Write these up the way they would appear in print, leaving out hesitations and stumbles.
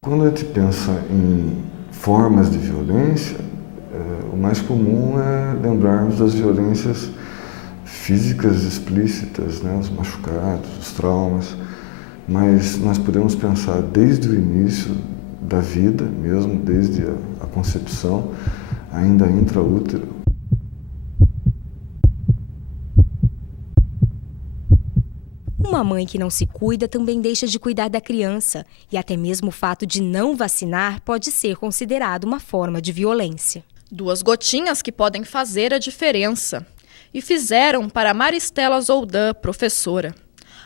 Quando a gente pensa em formas de violência, o mais comum é lembrarmos das violências físicas explícitas, né? Os machucados, os traumas, mas nós podemos pensar desde o início da vida, mesmo desde a concepção, ainda intraútero. Uma mãe que não se cuida também deixa de cuidar da criança, e até mesmo o fato de não vacinar pode ser considerado uma forma de violência. 2 gotinhas que podem fazer a diferença. E fizeram para Maristela Zoldan, professora.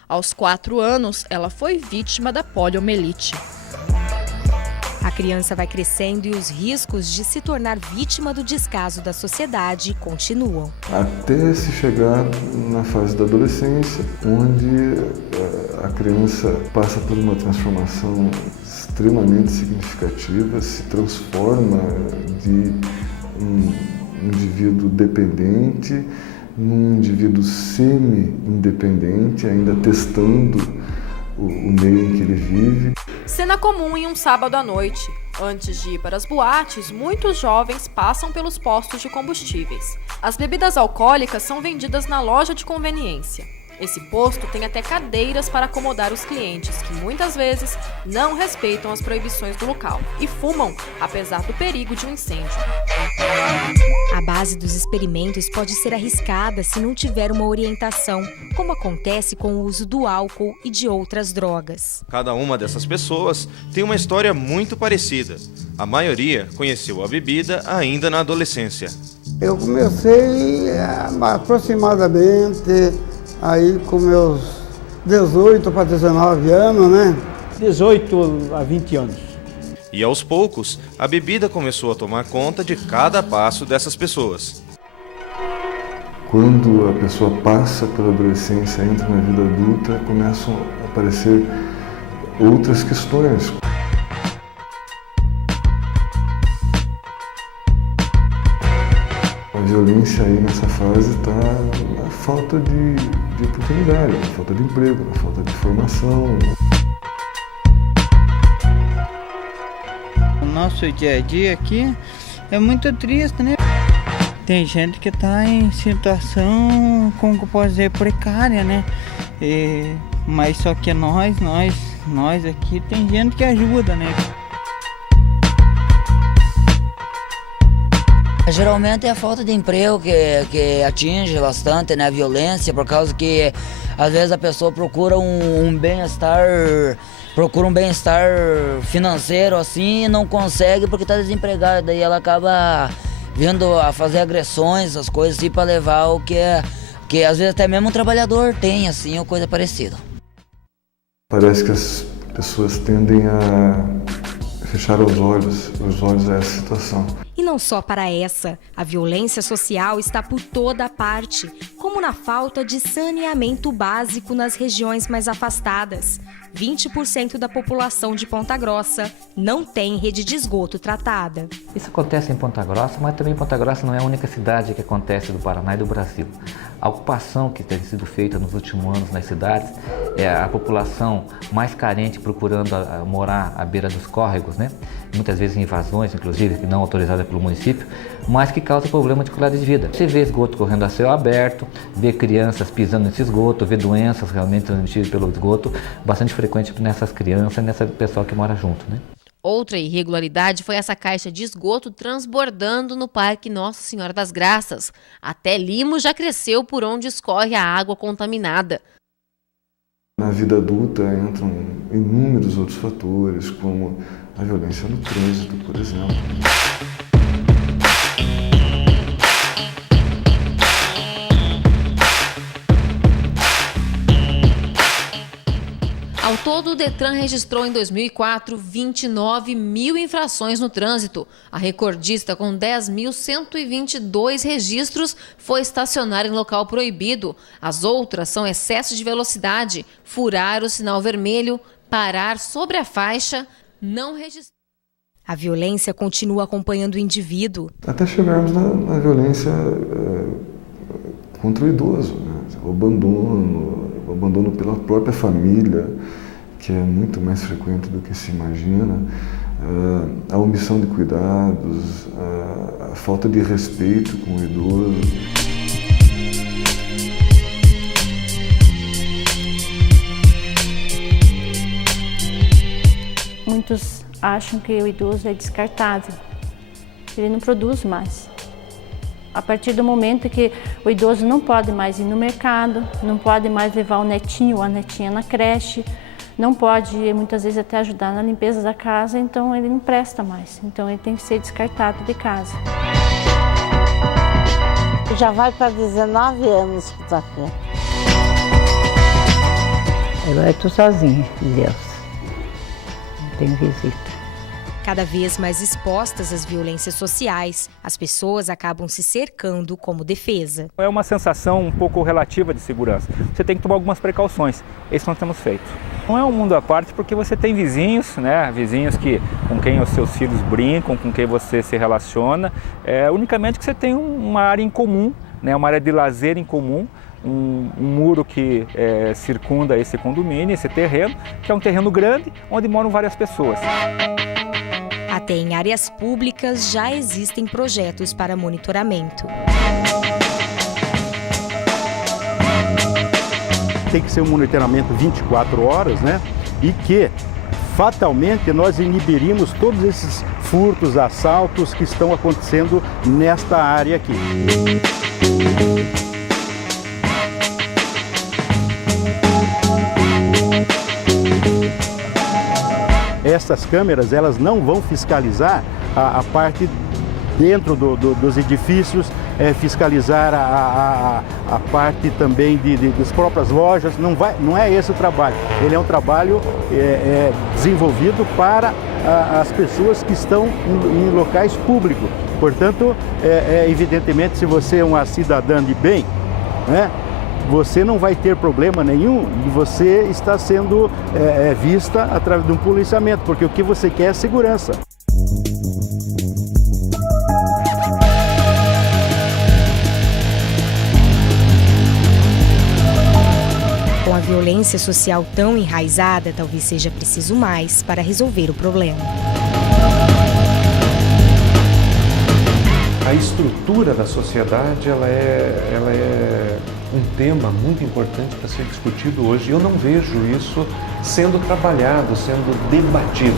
Aos 4 anos, ela foi vítima da poliomielite. A criança vai crescendo e os riscos de se tornar vítima do descaso da sociedade continuam. Até se chegar na fase da adolescência, onde a criança passa por uma transformação extremamente significativa, se transforma de um indivíduo dependente num indivíduo semi-independente, ainda testando o meio em que ele vive. Cena comum em um sábado à noite. Antes de ir para as boates, muitos jovens passam pelos postos de combustíveis. As bebidas alcoólicas são vendidas na loja de conveniência. Esse posto tem até cadeiras para acomodar os clientes, que muitas vezes não respeitam as proibições do local e fumam, apesar do perigo de um incêndio. A base dos experimentos pode ser arriscada se não tiver uma orientação, como acontece com o uso do álcool e de outras drogas. Cada uma dessas pessoas tem uma história muito parecida. A maioria conheceu a bebida ainda na adolescência. Eu comecei aproximadamente aí com meus 18 para 19 anos, né? 18 a 20 anos. E aos poucos, a bebida começou a tomar conta de cada passo dessas pessoas. Quando a pessoa passa pela adolescência, entra na vida adulta, começam a aparecer outras questões. A violência aí nessa fase está na falta de oportunidade, na falta de emprego, na falta de formação. O nosso dia a dia aqui é muito triste, né? Tem gente que está em situação, como que eu posso dizer, precária, né? Mas só que nós aqui tem gente que ajuda, né? Geralmente é a falta de emprego que atinge bastante, né, a violência, por causa que às vezes a pessoa procura um bem-estar financeiro assim e não consegue porque está desempregada, daí ela acaba vindo a fazer agressões, as coisas assim, para levar o que às vezes até mesmo um trabalhador tem, assim, ou coisa parecida. Parece que as pessoas tendem a fechar os olhos a essa situação. E não só para essa, a violência social está por toda parte, como na falta de saneamento básico nas regiões mais afastadas. 20% da população de Ponta Grossa não tem rede de esgoto tratada. Isso acontece em Ponta Grossa, mas também Ponta Grossa não é a única cidade que acontece do Paraná e do Brasil. A ocupação que tem sido feita nos últimos anos nas cidades é a população mais carente procurando morar à beira dos córregos, né? Muitas vezes invasões, inclusive, não autorizadas pelo município, mas que causa problema de qualidade de vida. Você vê esgoto correndo a céu aberto, vê crianças pisando nesse esgoto, vê doenças realmente transmitidas pelo esgoto, bastante frequente nessas crianças e nessa pessoal que mora junto, né? Outra irregularidade foi essa caixa de esgoto transbordando no Parque Nossa Senhora das Graças. Até limo já cresceu por onde escorre a água contaminada. Na vida adulta entram inúmeros outros fatores, como a violência no trânsito, por exemplo. Ao todo, o Detran registrou em 2004 29 mil infrações no trânsito. A recordista, com 10.122 registros, foi estacionar em local proibido. As outras são excesso de velocidade, furar o sinal vermelho, parar sobre a faixa, não registrar. A violência continua acompanhando o indivíduo. Até chegarmos na violência contra o idoso, né? O abandono pela própria família, que é muito mais frequente do que se imagina, a omissão de cuidados, a falta de respeito com o idoso. Muitos acham que o idoso é descartável, ele não produz mais. A partir do momento que o idoso não pode mais ir no mercado, não pode mais levar o netinho ou a netinha na creche, não pode muitas vezes até ajudar na limpeza da casa, então ele não presta mais, então ele tem que ser descartado de casa. Já vai para 19 anos que está aqui. Agora eu estou sozinha, Deus. Tenho visita. Cada vez mais expostas às violências sociais, as pessoas acabam se cercando como defesa. É uma sensação um pouco relativa de segurança. Você tem que tomar algumas precauções. Isso nós temos feito. Não é um mundo à parte porque você tem vizinhos, né? Vizinhos com quem os seus filhos brincam, com quem você se relaciona. Unicamente que você tem uma área em comum, né? Uma área de lazer em comum. Um muro que circunda esse condomínio, esse terreno, que é um terreno grande onde moram várias pessoas. Até em áreas públicas já existem projetos para monitoramento. Tem que ser um monitoramento 24 horas, né? E que fatalmente nós inibiríamos todos esses furtos, assaltos que estão acontecendo nesta área aqui. Essas câmeras, elas não vão fiscalizar a parte dentro dos edifícios, fiscalizar a parte também das próprias lojas, não é esse o trabalho. Ele é um trabalho desenvolvido para as pessoas que estão em locais públicos. Portanto, evidentemente, se você é uma cidadã de bem, né, você não vai ter problema nenhum e você está sendo vista através de um policiamento, porque o que você quer é segurança. Com a violência social tão enraizada, talvez seja preciso mais para resolver o problema. A estrutura da sociedade ela é um tema muito importante para ser discutido hoje. Eu não vejo isso sendo trabalhado, sendo debatido.